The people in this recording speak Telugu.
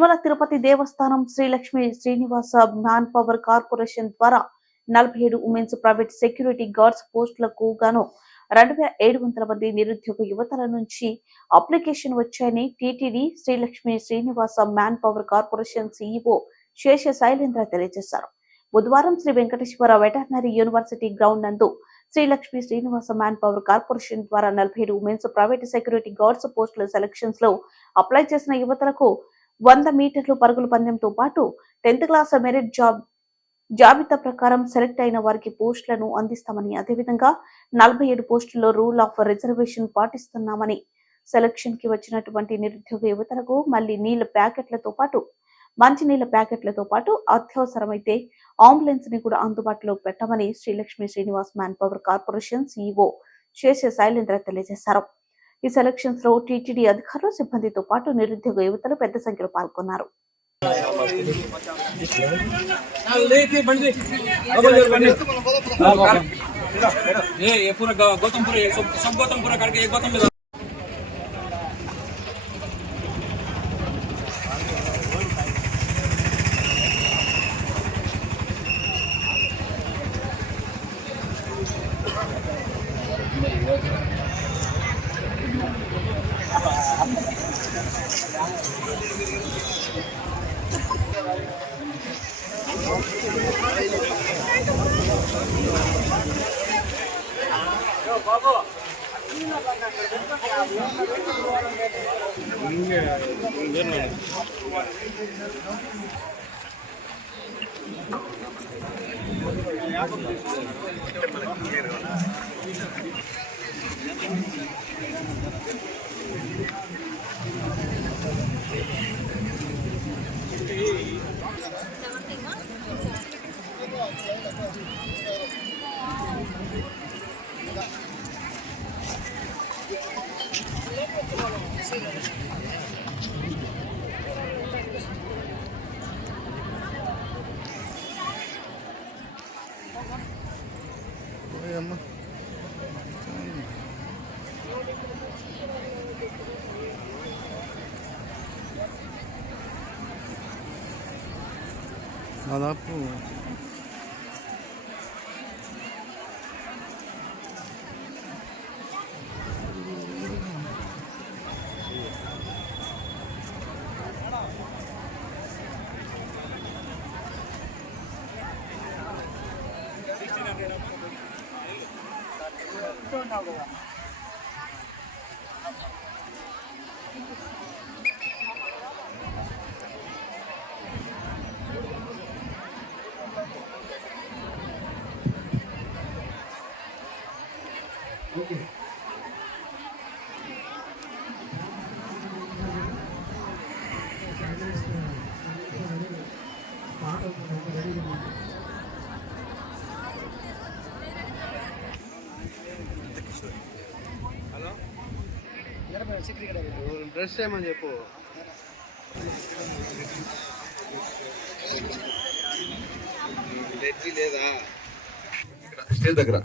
తిరుమల తిరుపతి దేవస్థానం Srilakshmi Srinivasa man power corporation ద్వారా 47 ఉమెన్స్ ప్రైవేట్ సెక్యూరిటీ గార్డ్స్ పోస్టులకు గాను 2700 మంది నిరుద్యోగ యువతల నుంచి అప్లికేషన్ వచ్చాయని TTD Srilakshmi Srinivasa man power corporation CEO Sesha Shailendra తెలియజేశారు. బుధవారం Sri Venkateswara veterinary university ground నందు Srilakshmi Srinivasa man power corporation ద్వారా 47 ఉమెన్స్ ప్రైవేట్ సెక్యూరిటీ గార్డ్స్ పోస్టుల సెలక్షన్స్ లో అప్లై చేసిన యువతలకు 100 మీటర్లు పరుగుల పందెంతో పాటు 10th క్లాస్ మెరిట్ జాబితా ప్రకారం సెలెక్ట్ అయిన వారికి పోస్టులను అందిస్తామని, అదేవిధంగా 47 పోస్టుల్లో రూల్ ఆఫ్ రిజర్వేషన్ పాటిస్తున్నామని, సెలక్షన్ కి వచ్చినటువంటి నిరుద్యోగ యువతలకు మళ్లీ నీళ్ల ప్యాకెట్లతో పాటు మంచినీళ్ల ప్యాకెట్లతో పాటు అత్యవసరమైతే అంబులెన్స్ ని కూడా అందుబాటులో పెట్టమని Srilakshmi Srinivas man power corporation CEO Sesha Shailendra తెలియజేశారు. ఈ సెలక్షన్స్ లో టీటీడీ అధికారులు సిబ్బందితో పాటు నిరుద్యోగ యువతలు పెద్ద సంఖ్యలో పాల్గొన్నారు. దాదాపు డ్రెస్ చేయమని చెప్పు. లేదా స్టేజ్ దగ్గర